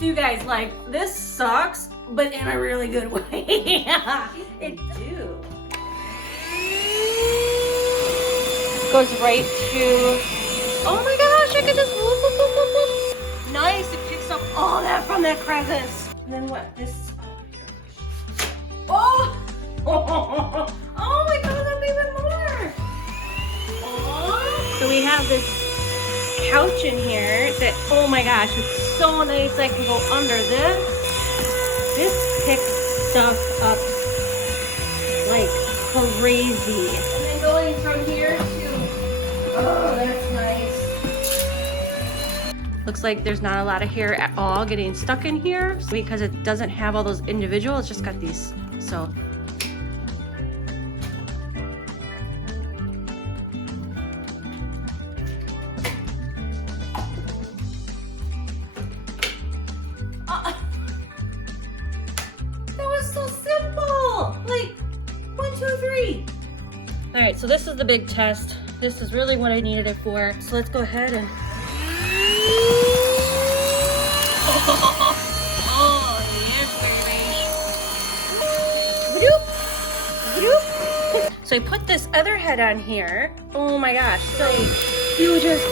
So you guys, like, this sucks, but in a really good way. It do. Goes right to, oh my gosh, I could just whoop, whoop, whoop, whoop, whoop. Nice, it picks up all that from that crevice. And then what, this, oh oh my god, that's even more. Oh. So we have this couch in here that, oh my gosh, it's so nice. I can go under this. This picks stuff up like crazy. And then going from here to, oh, that's nice. Looks like there's not a lot of hair at all getting stuck in here because it doesn't have all those individual, it's just got these, so. All right, so this is the big test. This is really what I needed it for. So let's go ahead and... Oh, yes, baby. So I put this other head on here. Oh my gosh, so you just...